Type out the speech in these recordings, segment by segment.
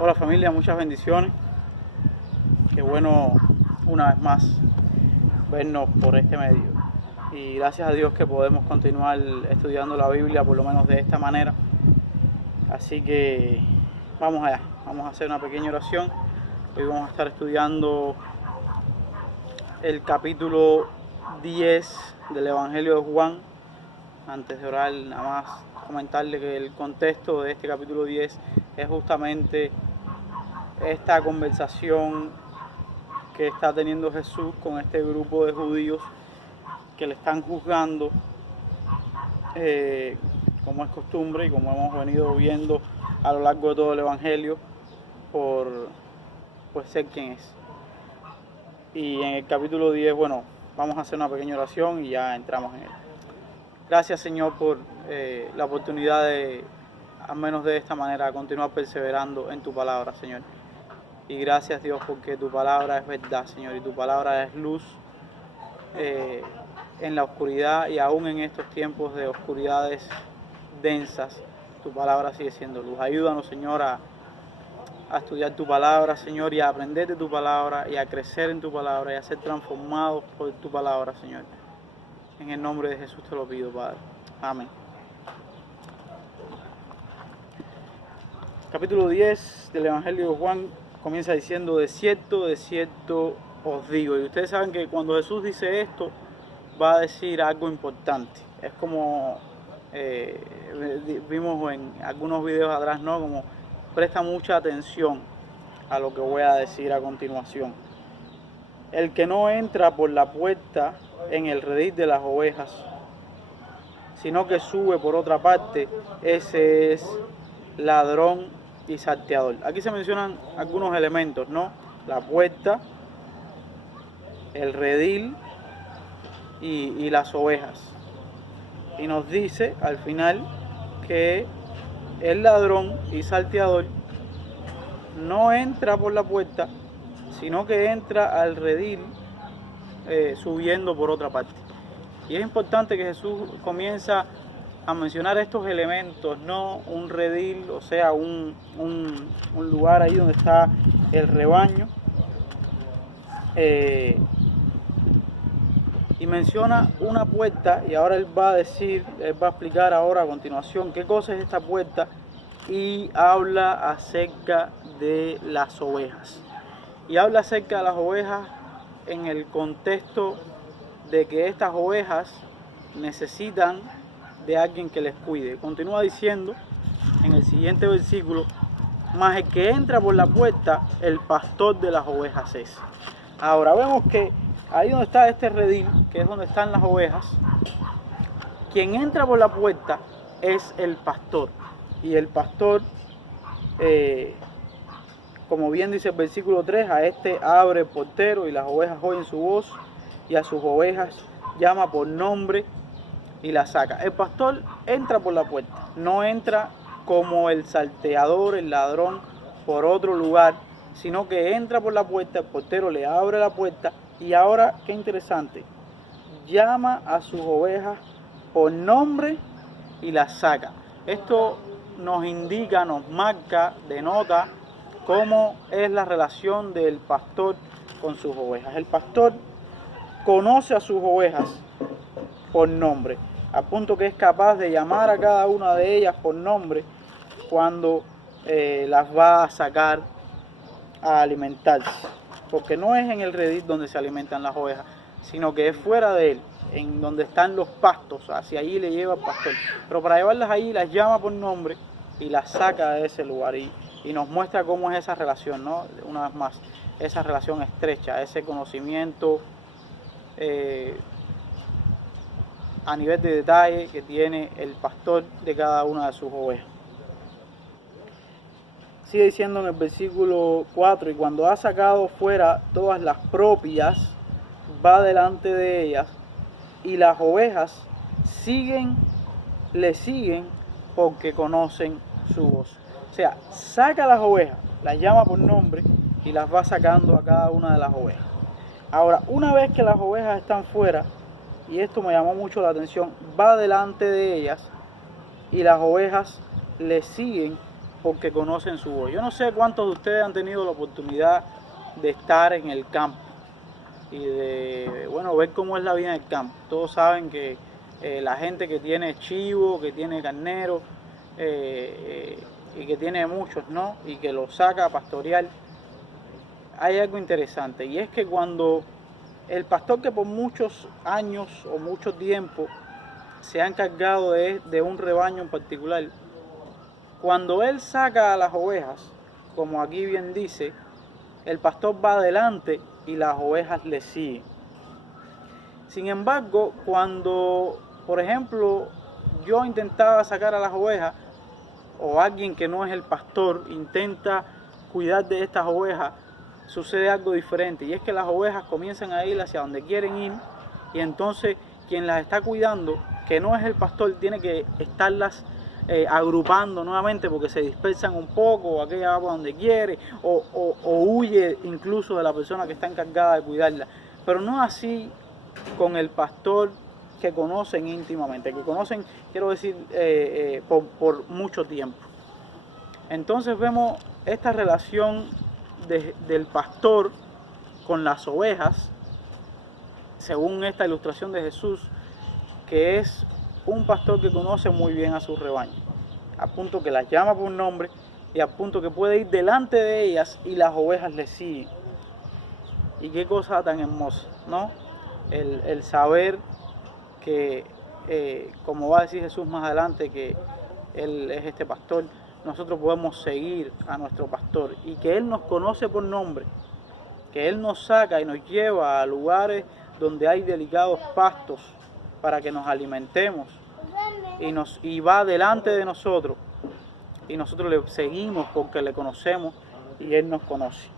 Hola familia, muchas bendiciones. Qué bueno una vez más vernos por este medio. Y gracias a Dios que podemos continuar estudiando la Biblia por lo menos de esta manera. Así que vamos allá, vamos a hacer una pequeña oración. Hoy vamos a estar estudiando el capítulo 10 del Evangelio de Juan. Antes de orar, nada más comentarle que el contexto de este capítulo 10 es justamente esta conversación que está teniendo Jesús con este grupo de judíos que le están juzgando, como es costumbre y como hemos venido viendo a lo largo de todo el Evangelio, por ser quien es. Y en el capítulo 10, bueno, vamos a hacer una pequeña oración y ya entramos en él. Gracias, Señor, por la oportunidad de, al menos de esta manera, continuar perseverando en tu palabra, Señor. Y gracias, Dios, porque tu palabra es verdad, Señor, y tu palabra es luz en la oscuridad, y aún en estos tiempos de oscuridades densas, tu palabra sigue siendo luz. Ayúdanos, Señor, a estudiar tu palabra, Señor, y a aprender de tu palabra, y a crecer en tu palabra, y a ser transformados por tu palabra, Señor. En el nombre de Jesús te lo pido, Padre. Amén. Capítulo 10 del Evangelio de Juan comienza diciendo: de cierto os digo. Y ustedes saben que cuando Jesús dice esto, va a decir algo importante. Es como vimos en algunos videos atrás, ¿no? Como presta mucha atención a lo que voy a decir a continuación. El que no entra por la puerta en el redil de las ovejas, sino que sube por otra parte, ese es ladrón y salteador. Aquí se mencionan algunos elementos, ¿no? La puerta, el redil y las ovejas. Y nos dice al final que el ladrón y salteador no entra por la puerta, sino que entra al redil subiendo por otra parte. Y es importante que Jesús comienza a mencionar estos elementos, no un redil, o sea, un lugar ahí donde está el rebaño, y menciona una puerta, y ahora él va a explicar ahora a continuación qué cosa es esta puerta, y habla acerca de las ovejas. Y habla acerca de las ovejas en el contexto de que estas ovejas necesitan de alguien que les cuide. Continúa diciendo en el siguiente versículo: mas el que entra por la puerta, el pastor de las ovejas es. Ahora vemos que ahí donde está este redil, que es donde están las ovejas, quien entra por la puerta es el pastor. Y el pastor, como bien dice el versículo 3, a este abre el portero y las ovejas oyen su voz, y a sus ovejas llama por nombre y las saca. El pastor entra por la puerta, no entra como el salteador, el ladrón, por otro lugar, sino que entra por la puerta, el portero le abre la puerta, y ahora, qué interesante, llama a sus ovejas por nombre y las saca. Esto nos indica, nos marca, denota cómo es la relación del pastor con sus ovejas. El pastor conoce a sus ovejas por nombre, al punto que es capaz de llamar a cada una de ellas por nombre cuando las va a sacar a alimentarse, porque no es en el redil donde se alimentan las ovejas, sino que es fuera de él, en donde están los pastos. Hacia allí le lleva el pastor, pero para llevarlas allí las llama por nombre y las saca de ese lugar, y nos muestra cómo es esa relación, ¿no? Una vez más, esa relación estrecha, ese conocimiento a nivel de detalle que tiene el pastor de cada una de sus ovejas. Sigue diciendo en el versículo 4: y cuando ha sacado fuera todas las propias, va delante de ellas, y las ovejas le siguen porque conocen su voz. O sea, saca las ovejas, las llama por nombre y las va sacando a cada una de las ovejas. Ahora, una vez que las ovejas están fuera, y esto me llamó mucho la atención, va delante de ellas y las ovejas le siguen porque conocen su voz. Yo no sé cuántos de ustedes han tenido la oportunidad de estar en el campo y de, bueno, ver cómo es la vida en el campo. Todos saben que la gente que tiene chivo, que tiene carnero y que tiene muchos, ¿no? Y que los saca a pastorear, hay algo interesante, y es que cuando el pastor que por muchos años o mucho tiempo se ha encargado de un rebaño en particular, cuando él saca a las ovejas, como aquí bien dice, el pastor va adelante y las ovejas le siguen. Sin embargo, cuando, por ejemplo, yo intentaba sacar a las ovejas, o alguien que no es el pastor intenta cuidar de estas ovejas, sucede algo diferente, y es que las ovejas comienzan a ir hacia donde quieren ir, y entonces quien las está cuidando, que no es el pastor, tiene que estarlas agrupando nuevamente porque se dispersan un poco, o aquella va por donde quiere, o huye incluso de la persona que está encargada de cuidarla. Pero no así con el pastor que conocen íntimamente, que conocen, quiero decir, por mucho tiempo. Entonces vemos esta relación del pastor con las ovejas, según esta ilustración de Jesús, que es un pastor que conoce muy bien a su rebaño, a punto que las llama por nombre y a punto que puede ir delante de ellas y las ovejas le siguen. Y qué cosa tan hermosa, ¿no? El saber que, como va a decir Jesús más adelante, que Él es este pastor, nosotros podemos seguir a nuestro pastor y que Él nos conoce por nombre, que Él nos saca y nos lleva a lugares donde hay delicados pastos para que nos alimentemos y va delante de nosotros y nosotros le seguimos porque le conocemos y Él nos conoce.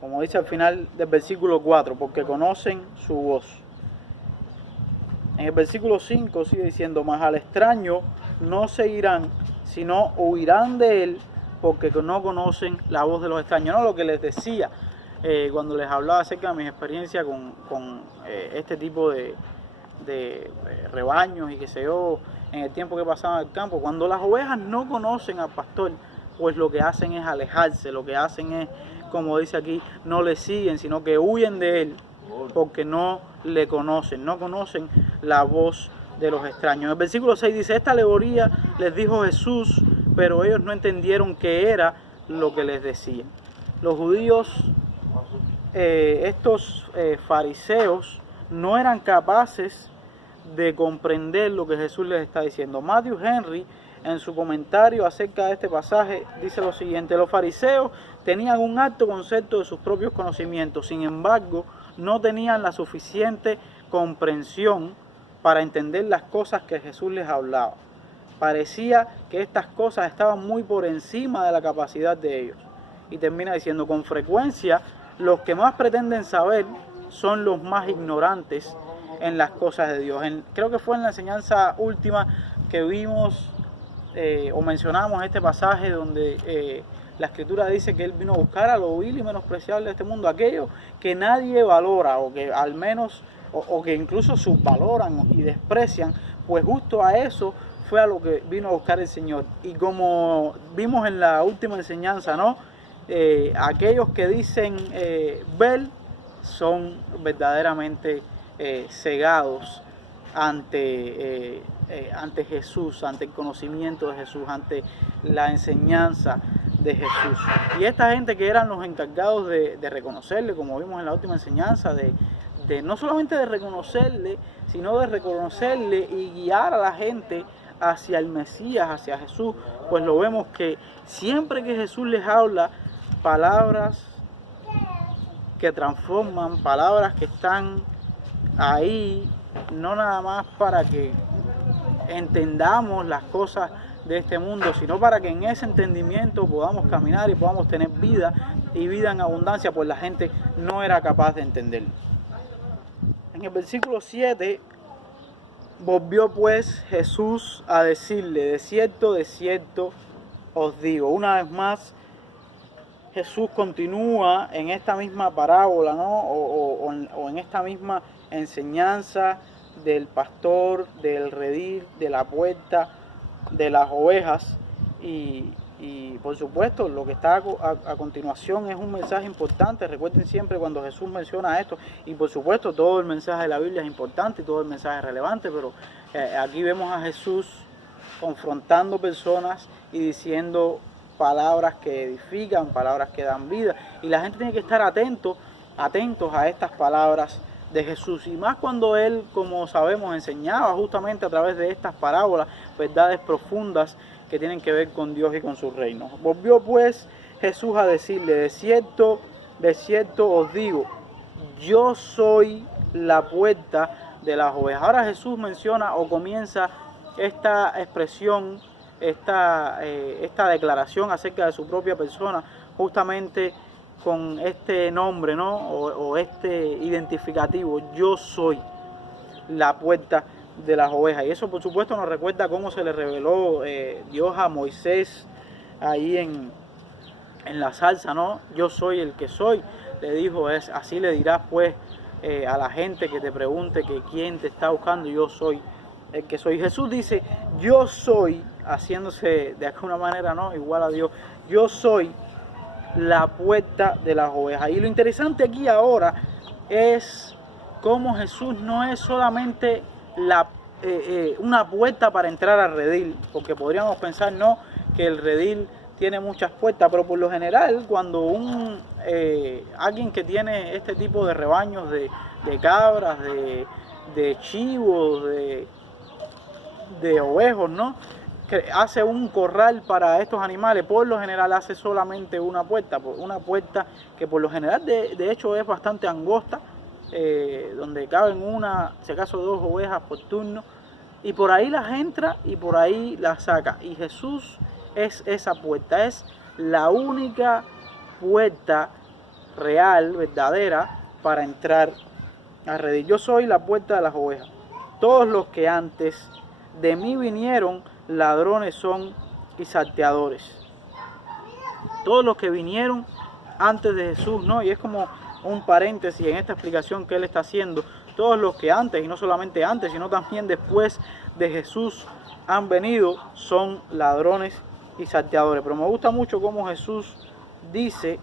Como dice al final del versículo 4, porque conocen su voz. En el versículo 5 sigue diciendo, mas al extraño no seguirán, sino huirán de él, porque no conocen la voz de los extraños. No, lo que les decía cuando les hablaba acerca de mis experiencias con este tipo de rebaños y qué sé yo, en el tiempo que pasaba en el campo. Cuando las ovejas no conocen al pastor, pues lo que hacen es alejarse, lo que hacen es, como dice aquí, no le siguen, sino que huyen de él, porque no le conocen, no conocen la voz de los extraños. En el versículo 6 dice, esta alegoría les dijo Jesús, pero ellos no entendieron qué era lo que les decía. Los judíos, estos fariseos, no eran capaces de comprender lo que Jesús les está diciendo. Matthew Henry, en su comentario acerca de este pasaje, dice lo siguiente: los fariseos tenían un alto concepto de sus propios conocimientos, sin embargo, no tenían la suficiente comprensión para entender las cosas que Jesús les hablaba. Parecía que estas cosas estaban muy por encima de la capacidad de ellos. Y termina diciendo, con frecuencia, los que más pretenden saber son los más ignorantes en las cosas de Dios. Creo que fue en la enseñanza última que vimos o mencionamos este pasaje donde la Escritura dice que Él vino a buscar a lo vil y menospreciable de este mundo, aquello que nadie valora o que al menos, o que incluso subvaloran y desprecian, pues justo a eso fue a lo que vino a buscar el Señor. Y como vimos en la última enseñanza, ¿no? Aquellos que dicen ver son verdaderamente cegados ante Jesús, ante el conocimiento de Jesús, ante la enseñanza de Jesús. Y esta gente que eran los encargados de reconocerle, como vimos en la última enseñanza, de no solamente de reconocerle, sino de reconocerle y guiar a la gente hacia el Mesías, hacia Jesús, pues lo vemos que siempre que Jesús les habla, palabras que transforman, palabras que están ahí, no nada más para que entendamos las cosas de este mundo, sino para que en ese entendimiento podamos caminar y podamos tener vida y vida en abundancia, pues la gente no era capaz de entenderlo. En el versículo 7, volvió pues Jesús a decirle, de cierto os digo. Una vez más, Jesús continúa en esta misma parábola, ¿no? o en esta misma enseñanza del pastor, del redil, de la puerta, de las ovejas, Y por supuesto, lo que está a continuación es un mensaje importante. Recuerden siempre cuando Jesús menciona esto, y por supuesto todo el mensaje de la Biblia es importante y todo el mensaje es relevante, pero aquí vemos a Jesús confrontando personas y diciendo palabras que edifican, palabras que dan vida, y la gente tiene que estar atentos a estas palabras de Jesús, y más cuando Él, como sabemos, enseñaba justamente a través de estas parábolas verdades profundas que tienen que ver con Dios y con su reino. Volvió pues Jesús a decirle: de cierto os digo, yo soy la puerta de las ovejas. Ahora Jesús menciona o comienza esta expresión, esta declaración acerca de su propia persona, justamente con este nombre, ¿no? O este identificativo: yo soy la puerta de las ovejas. Y eso por supuesto nos recuerda cómo se le reveló Dios a Moisés ahí en la zarza, ¿no? Yo soy el que soy, le dijo. Así le dirás pues a la gente que te pregunte que quién te está buscando: yo soy el que soy. Jesús dice: yo soy, haciéndose de alguna manera, ¿no?, igual a Dios. Yo soy la puerta de las ovejas. Y lo interesante aquí ahora es cómo Jesús no es solamente una puerta para entrar al redil, porque podríamos pensar, no, que el redil tiene muchas puertas, pero por lo general cuando alguien que tiene este tipo de rebaños de cabras, de chivos, de ovejos, ¿no?, que hace un corral para estos animales, por lo general hace solamente una puerta que por lo general de hecho es bastante angosta, donde caben si acaso 2 ovejas por turno, y por ahí las entra y por ahí las saca. Y Jesús es esa puerta, es la única puerta real, verdadera, para entrar a redil. Yo soy la puerta de las ovejas. Todos los que antes de mí vinieron, ladrones son y salteadores. Todos los que vinieron antes de Jesús, ¿no? Y es como un paréntesis en esta explicación que él está haciendo. Todos los que antes, y no solamente antes, sino también después de Jesús han venido, son ladrones y salteadores. Pero me gusta mucho cómo Jesús dice: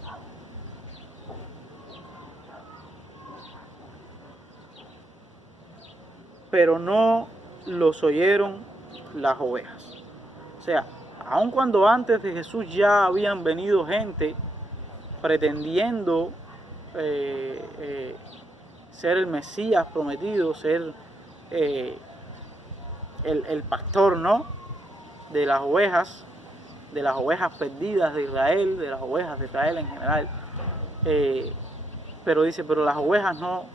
pero no los oyeron las ovejas. O sea, aun cuando antes de Jesús ya habían venido gente pretendiendo ser el Mesías prometido, ser el pastor, ¿no?, de las ovejas perdidas de Israel, de las ovejas de Israel en general, pero dice, pero las ovejas no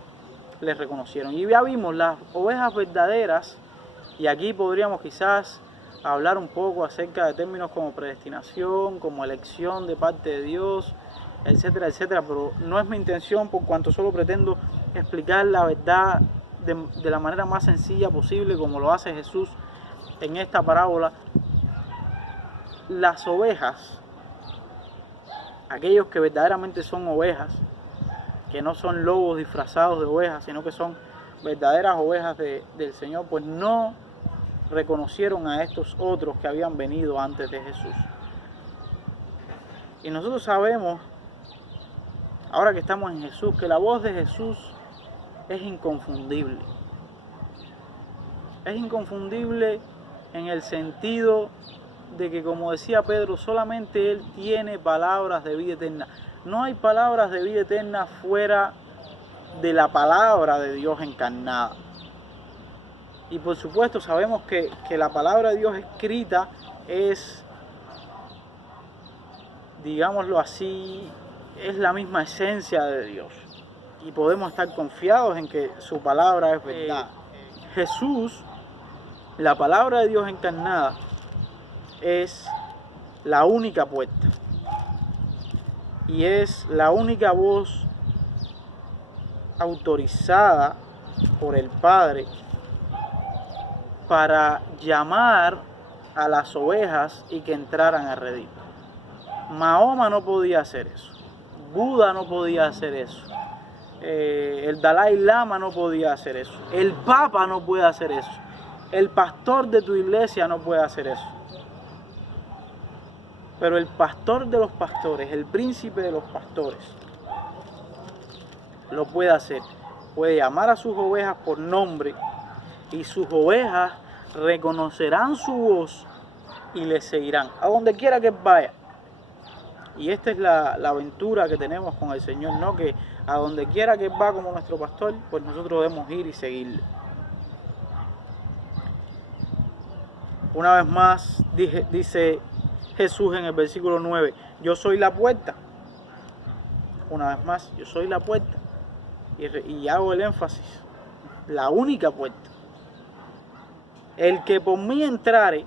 les reconocieron. Y ya vimos las ovejas verdaderas, y aquí podríamos quizás hablar un poco acerca de términos como predestinación, como elección de parte de Dios, etcétera, etcétera, pero no es mi intención, por cuanto solo pretendo explicar la verdad de la manera más sencilla posible, como lo hace Jesús en esta parábola. Las ovejas, aquellos que verdaderamente son ovejas, que no son lobos disfrazados de ovejas, sino que son verdaderas ovejas del Señor, pues no reconocieron a estos otros que habían venido antes de Jesús. Y nosotros sabemos, ahora que estamos en Jesús, que la voz de Jesús es inconfundible. Es inconfundible en el sentido de que, como decía Pedro, solamente Él tiene palabras de vida eterna. No hay palabras de vida eterna fuera de la palabra de Dios encarnada. Y por supuesto sabemos que la palabra de Dios escrita es, digámoslo así, es la misma esencia de Dios. Y podemos estar confiados en que su palabra es verdad. Jesús, la palabra de Dios encarnada, es la única puerta. Y es la única voz autorizada por el Padre para llamar a las ovejas y que entraran a redil. Mahoma no podía hacer eso. Buda no podía hacer eso. El Dalai Lama no podía hacer eso. El Papa no puede hacer eso. El pastor de tu iglesia no puede hacer eso. Pero el pastor de los pastores, el príncipe de los pastores, lo puede hacer. Puede llamar a sus ovejas por nombre y sus ovejas reconocerán su voz y le seguirán a donde quiera que vaya. Y esta es la aventura que tenemos con el Señor, ¿no? Que a donde quiera que va como nuestro pastor, pues nosotros debemos ir y seguirle. Una vez más dice Jesús en el versículo 9, yo soy la puerta. Una vez más, yo soy la puerta. Y hago el énfasis, la única puerta. El que por mí entrare,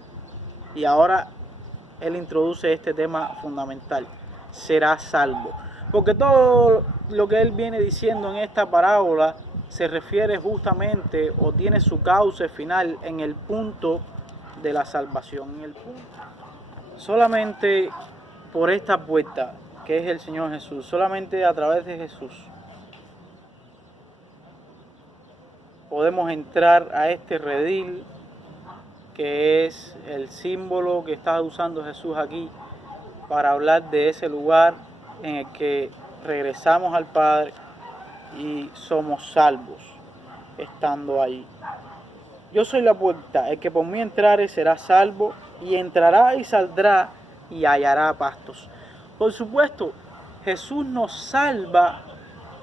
y ahora él introduce este tema fundamental, será salvo. Porque todo lo que él viene diciendo en esta parábola se refiere justamente o tiene su cauce final en el punto de la salvación. En el punto. Solamente por esta puerta que es el Señor Jesús, solamente a través de Jesús, podemos entrar a este redil que es el símbolo que está usando Jesús aquí para hablar de ese lugar en el que regresamos al Padre y somos salvos estando ahí. Yo soy la puerta, el que por mí entrare será salvo, y entrará y saldrá y hallará pastos. Por supuesto, Jesús nos salva,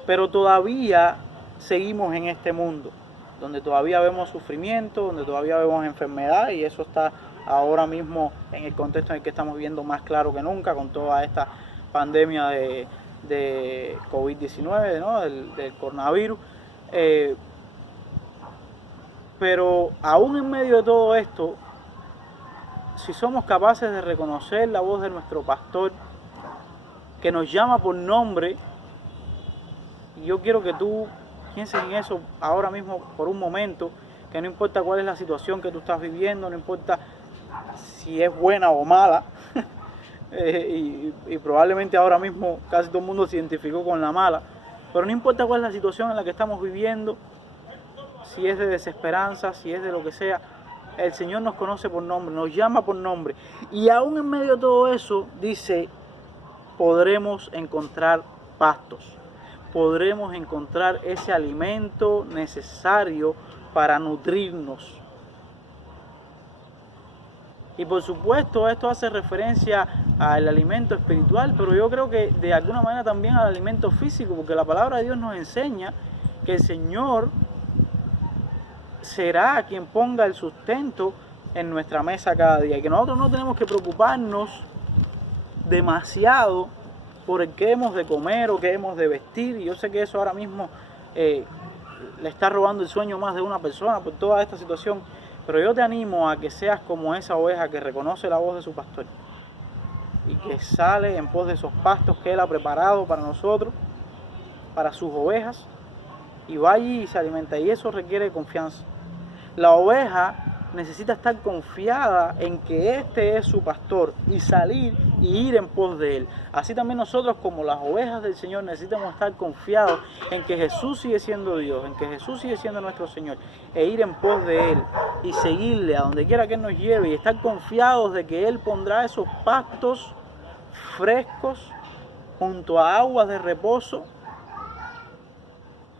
pero todavía seguimos en este mundo, donde todavía vemos sufrimiento, donde todavía vemos enfermedad, y eso está ahora mismo en el contexto en el que estamos viendo más claro que nunca con toda esta pandemia de COVID-19, ¿no? del coronavirus. Pero aún en medio de todo esto, si somos capaces de reconocer la voz de nuestro pastor, que nos llama por nombre, y yo quiero que tú pienses en eso ahora mismo por un momento, que no importa cuál es la situación que tú estás viviendo, no importa si es buena o mala, y probablemente ahora mismo casi todo el mundo se identificó con la mala, pero no importa cuál es la situación en la que estamos viviendo, si es de desesperanza, si es de lo que sea, el Señor nos conoce por nombre, nos llama por nombre, y aún en medio de todo eso, dice, podremos encontrar pastos. Podremos encontrar ese alimento necesario para nutrirnos. Y por supuesto esto hace referencia al alimento espiritual, pero yo creo que de alguna manera también al alimento físico, porque la palabra de Dios nos enseña que el Señor será quien ponga el sustento en nuestra mesa cada día, y que nosotros no tenemos que preocuparnos demasiado por el que hemos de comer o que hemos de vestir. Y yo sé que eso ahora mismo le está robando el sueño a más de una persona por toda esta situación, pero yo te animo a que seas como esa oveja que reconoce la voz de su pastor y que sale en pos de esos pastos que él ha preparado para nosotros, para sus ovejas, y va allí y se alimenta, y eso requiere confianza. La oveja necesita estar confiada en que este es su pastor y salir y ir en pos de él. Así también nosotros, como las ovejas del Señor, necesitamos estar confiados en que Jesús sigue siendo Dios, en que Jesús sigue siendo nuestro Señor, e ir en pos de él y seguirle a donde quiera que él nos lleve, y estar confiados de que él pondrá esos pastos frescos junto a aguas de reposo,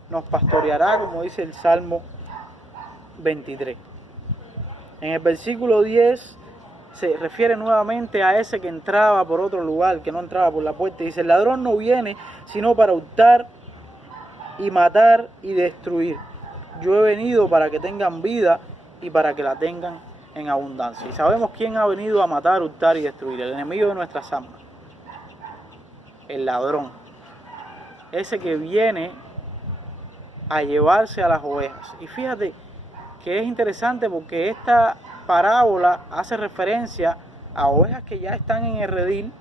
nos pastoreará, como dice el Salmo 23. En el versículo 10 se refiere nuevamente a ese que entraba por otro lugar, que no entraba por la puerta. Dice, el ladrón no viene sino para hurtar y matar y destruir. Yo he venido para que tengan vida y para que la tengan en abundancia. Y sabemos quién ha venido a matar, hurtar y destruir. El enemigo de nuestras almas. El ladrón. Ese que viene a llevarse a las ovejas. Y fíjate que es interesante porque esta parábola hace referencia a ovejas que ya están en el redil,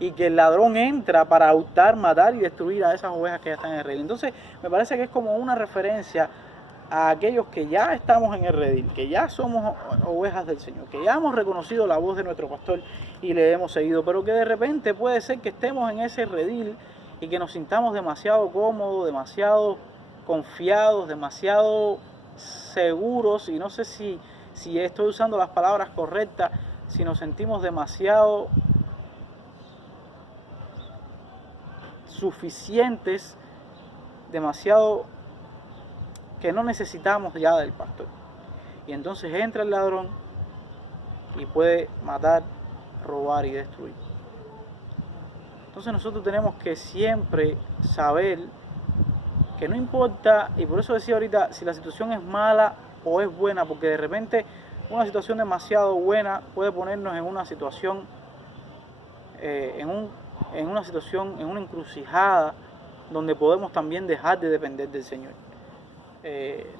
y que el ladrón entra para hurtar, matar y destruir a esas ovejas que ya están en el redil. Entonces me parece que es como una referencia a aquellos que ya estamos en el redil, que ya somos ovejas del Señor, que ya hemos reconocido la voz de nuestro pastor y le hemos seguido, pero que de repente puede ser que estemos en ese redil y que nos sintamos demasiado cómodos, demasiado confiados, demasiado seguros, y no sé si estoy usando las palabras correctas, si nos sentimos demasiado suficientes, demasiado, que no necesitamos ya del pastor. Y entonces entra el ladrón y puede matar, robar y destruir. Entonces nosotros tenemos que siempre saber que no importa, y por eso decía ahorita, si la situación es mala o es buena, porque de repente una situación demasiado buena puede ponernos en una situación, en una encrucijada donde podemos también dejar de depender del Señor.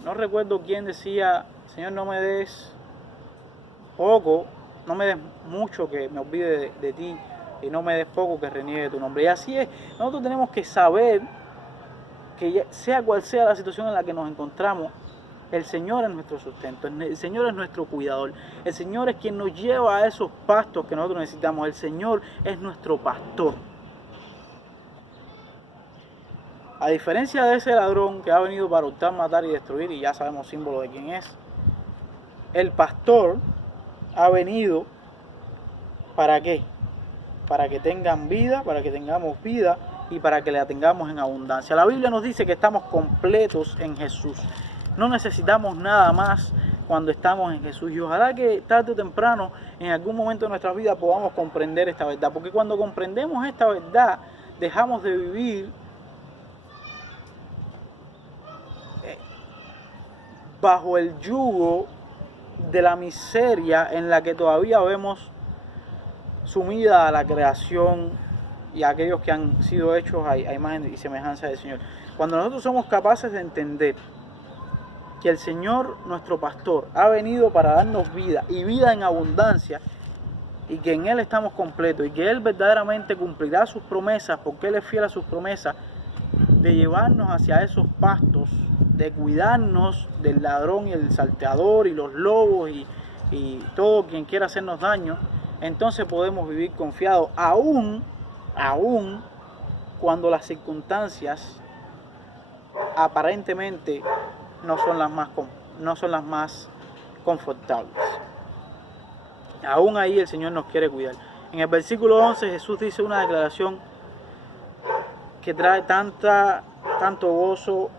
No recuerdo quién decía: Señor, no me des poco, no me des mucho que me olvide de ti, y no me des poco que reniegue tu nombre. Y así es, nosotros tenemos que saber que sea cual sea la situación en la que nos encontramos, el Señor es nuestro sustento, el Señor es nuestro cuidador, el Señor es quien nos lleva a esos pastos que nosotros necesitamos, el Señor es nuestro pastor. A diferencia de ese ladrón que ha venido para hurtar, matar y destruir, y ya sabemos símbolo de quién es, el pastor ha venido ¿para qué? Para que tengan vida, para que tengamos vida y para que la tengamos en abundancia. La Biblia nos dice que estamos completos en Jesús. No necesitamos nada más cuando estamos en Jesús. Y ojalá que tarde o temprano, en algún momento de nuestra vida, podamos comprender esta verdad. Porque cuando comprendemos esta verdad, dejamos de vivir bajo el yugo de la miseria en la que todavía vemos sumida a la creación y a aquellos que han sido hechos a imagen y semejanza del Señor. Cuando nosotros somos capaces de entender que el Señor, nuestro pastor, ha venido para darnos vida y vida en abundancia, y que en Él estamos completos y que Él verdaderamente cumplirá sus promesas, porque Él es fiel a sus promesas, de llevarnos hacia esos pastos, de cuidarnos del ladrón y el salteador y los lobos y todo quien quiera hacernos daño, entonces podemos vivir confiados, aún cuando las circunstancias aparentemente no son las más confortables. Aún ahí el Señor nos quiere cuidar. En el versículo 11 Jesús dice una declaración que trae tanto gozo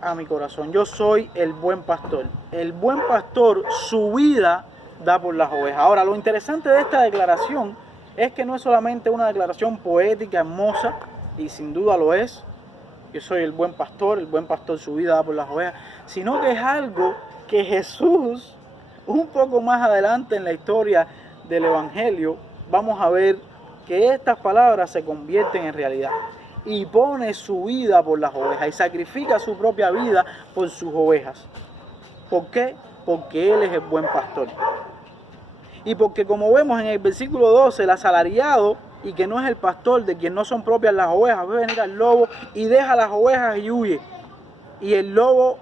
a mi corazón. Yo soy el buen pastor. El buen pastor su vida da por las ovejas. Ahora, lo interesante de esta declaración es que no es solamente una declaración poética, hermosa, y sin duda lo es. Yo soy el buen pastor su vida da por las ovejas, sino que es algo que Jesús, un poco más adelante en la historia del Evangelio, vamos a ver que estas palabras se convierten en realidad. Y pone su vida por las ovejas y sacrifica su propia vida por sus ovejas. ¿Por qué? Porque Él es el buen pastor. Y porque, como vemos en el versículo 12, el asalariado, y que no es el pastor, de quien no son propias las ovejas, ve venir al lobo y deja las ovejas y huye. Y el lobo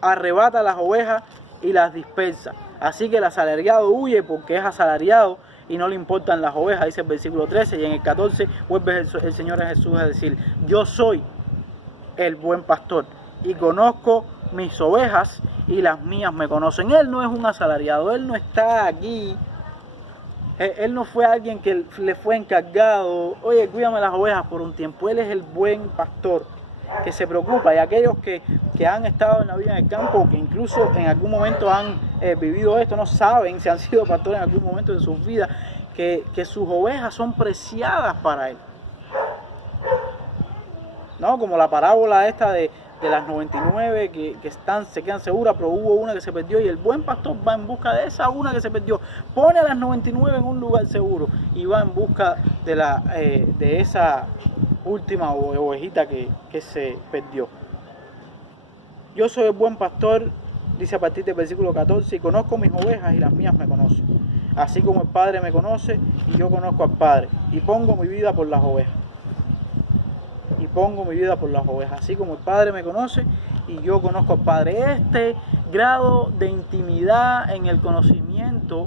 arrebata las ovejas y las dispersa. Así que el asalariado huye porque es asalariado y no le importan las ovejas, dice el versículo 13. Y en el 14 vuelve el Señor Jesús a decir: yo soy el buen pastor y conozco mis ovejas y las mías me conocen. Él no es un asalariado, Él no está aquí, Él no fue alguien que le fue encargado: oye, cuídame las ovejas por un tiempo. Él es el buen pastor que se preocupa, y aquellos que han estado en la vida en el campo, que incluso en algún momento han vivido esto, no saben si han sido pastores en algún momento de sus vidas, que sus ovejas son preciadas para Él. ¿No? Como la parábola esta de las 99 que se quedan seguras, pero hubo una que se perdió, y el buen pastor va en busca de esa una que se perdió, pone a las 99 en un lugar seguro y va en busca de esa última ovejita que se perdió. Yo soy el buen pastor, dice a partir del versículo 14, y conozco mis ovejas y las mías me conocen, así como el Padre me conoce y yo conozco al Padre, y pongo mi vida por las ovejas. Y pongo mi vida por las ovejas, así como el Padre me conoce y yo conozco al Padre. Este grado de intimidad en el conocimiento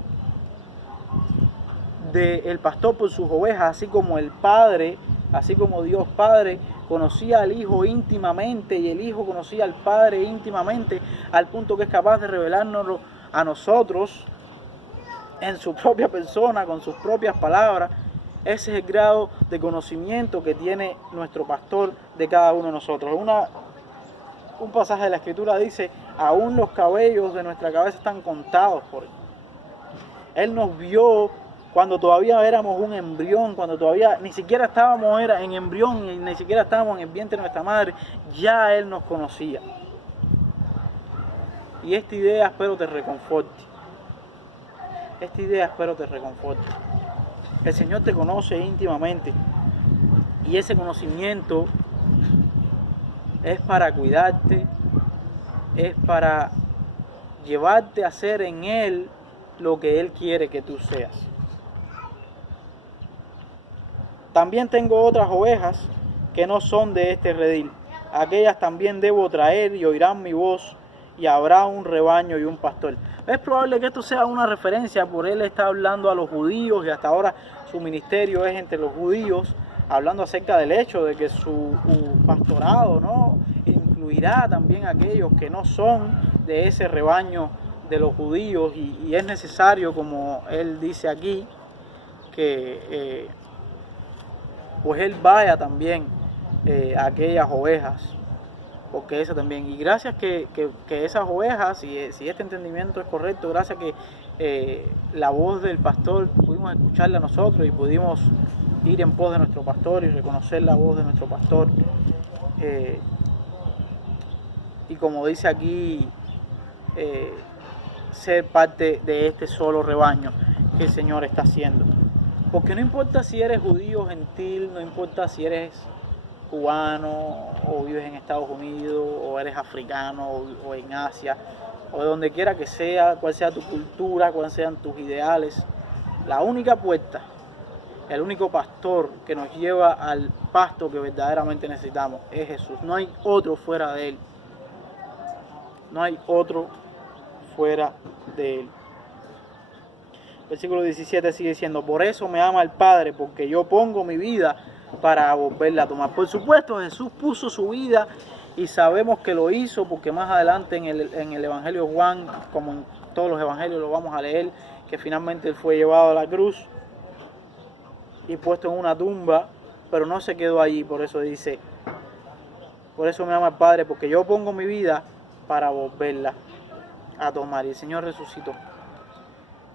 del pastor por sus ovejas, así como el Padre, así como Dios Padre conocía al Hijo íntimamente y el Hijo conocía al Padre íntimamente, al punto que es capaz de revelárnoslo a nosotros en su propia persona, con sus propias palabras. Ese es el grado de conocimiento que tiene nuestro pastor de cada uno de nosotros. Un pasaje de la Escritura dice, aún los cabellos de nuestra cabeza están contados por Él. Él nos vio cuando todavía éramos un embrión, cuando todavía ni siquiera estábamos en embrión, y ni siquiera estábamos en el vientre de nuestra madre, ya Él nos conocía. Y esta idea espero te reconforte. Esta idea espero te reconforte. El Señor te conoce íntimamente y ese conocimiento es para cuidarte, es para llevarte a hacer en Él lo que Él quiere que tú seas. También tengo otras ovejas que no son de este redil. Aquellas también debo traer y oirán mi voz y habrá un rebaño y un pastor. Es probable que esto sea una referencia, por Él está hablando a los judíos y hasta ahora su ministerio es entre los judíos, hablando acerca del hecho de que su pastorado, ¿no?, incluirá también a aquellos que no son de ese rebaño de los judíos y es necesario, como Él dice aquí, que pues Él vaya también a aquellas ovejas, porque eso también, y gracias que esas ovejas, si este entendimiento es correcto, gracias que la voz del pastor pudimos escucharla a nosotros y pudimos ir en pos de nuestro pastor y reconocer la voz de nuestro pastor, y como dice aquí, ser parte de este solo rebaño que el Señor está haciendo. Porque no importa si eres judío, gentil, no importa si eres cubano o vives en Estados Unidos o eres africano o en Asia o de donde quiera que sea, cuál sea tu cultura, cuáles sean tus ideales, la única puerta, el único pastor que nos lleva al pasto que verdaderamente necesitamos es Jesús. No hay otro fuera de Él. No hay otro fuera de Él. Versículo 17 sigue diciendo, por eso me ama el Padre, porque yo pongo mi vida para volverla a tomar. Por supuesto, Jesús puso su vida y sabemos que lo hizo, porque más adelante en el Evangelio de Juan, como en todos los evangelios lo vamos a leer, que finalmente Él fue llevado a la cruz y puesto en una tumba, pero no se quedó allí. Por eso dice, por eso me ama el Padre, porque yo pongo mi vida para volverla a tomar. Y el Señor resucitó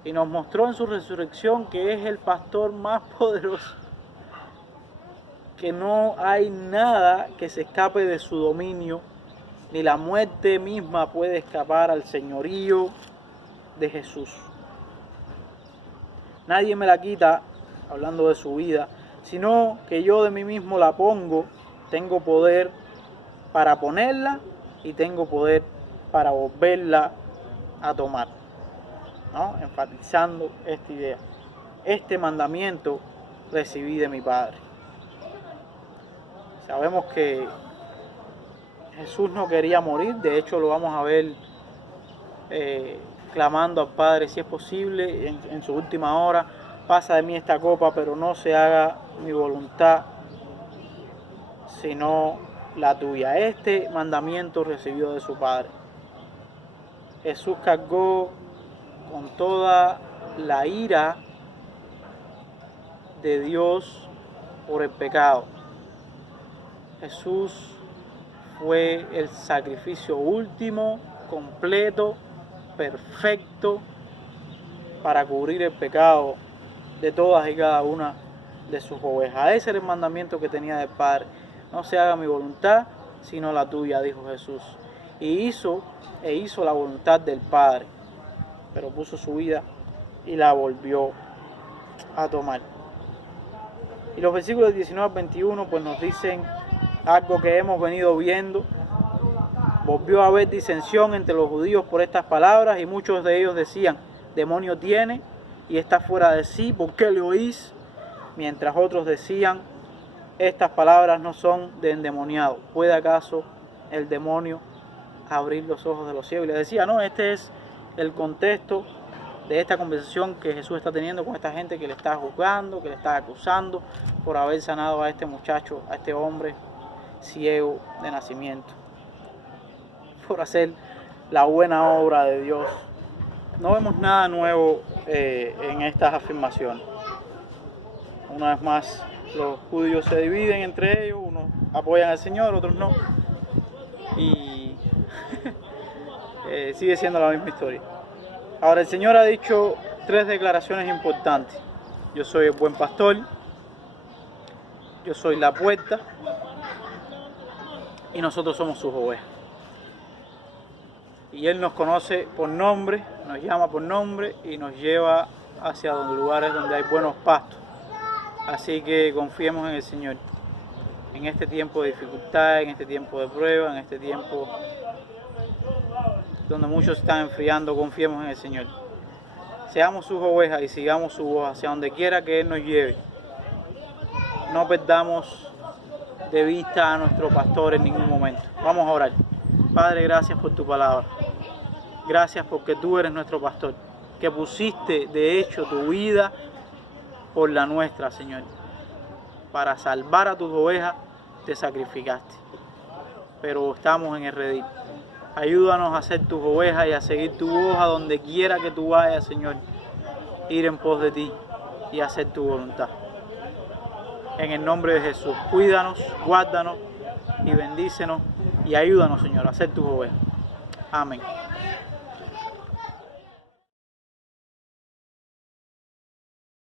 y nos mostró en su resurrección que es el pastor más poderoso, que no hay nada que se escape de su dominio, ni la muerte misma puede escapar al señorío de Jesús. Nadie me la quita, hablando de su vida, sino que yo de mí mismo la pongo. Tengo poder para ponerla y tengo poder para volverla a tomar, ¿no? Enfatizando esta idea. Este mandamiento recibí de mi Padre. Sabemos que Jesús no quería morir, de hecho lo vamos a ver clamando al Padre, si es posible, en su última hora, pasa de mí esta copa, pero no se haga mi voluntad, sino la tuya. Este mandamiento recibió de su Padre. Jesús cargó con toda la ira de Dios por el pecado. Jesús fue el sacrificio último, completo, perfecto, para cubrir el pecado de todas y cada una de sus ovejas. Ese era el mandamiento que tenía del Padre. No se haga mi voluntad, sino la tuya, dijo Jesús. Y hizo la voluntad del Padre, pero puso su vida y la volvió a tomar. Y los versículos 19 al 21 pues nos dicen algo que hemos venido viendo. Volvió a haber disensión entre los judíos por estas palabras, y muchos de ellos decían, demonio tiene y está fuera de sí, ¿por qué le oís? Mientras otros decían, estas palabras no son de endemoniado. ¿Puede acaso el demonio abrir los ojos de los ciegos? Y les decía, no, este es el contexto de esta conversación que Jesús está teniendo con esta gente que le está juzgando, que le está acusando por haber sanado a este muchacho, a este hombre ciego de nacimiento, por hacer la buena obra de Dios. No vemos nada nuevo en estas afirmaciones. Una vez más, los judíos se dividen entre ellos, unos apoyan al Señor, otros no. Y sigue siendo la misma historia. Ahora, el Señor ha dicho 3 declaraciones importantes. Yo soy el buen pastor, yo soy la puerta y nosotros somos sus ovejas. Y Él nos conoce por nombre, nos llama por nombre y nos lleva hacia lugares donde hay buenos pastos. Así que confiemos en el Señor. En este tiempo de dificultad, en este tiempo de prueba, en este tiempo donde muchos están enfriando, confiemos en el Señor. Seamos sus ovejas y sigamos su voz hacia donde quiera que Él nos lleve. No perdamos de vista a nuestro pastor en ningún momento. Vamos a orar. Padre, gracias por tu palabra. Gracias porque tú eres nuestro pastor, que pusiste de hecho tu vida por la nuestra, Señor. Para salvar a tus ovejas te sacrificaste. Pero estamos en el redil. Ayúdanos a ser tus ovejas y a seguir tu voz a donde quiera que tú vayas, Señor. Ir en pos de ti y hacer tu voluntad. En el nombre de Jesús, cuídanos, guárdanos y bendícenos y ayúdanos, Señor, a ser tus ovejas. Amén.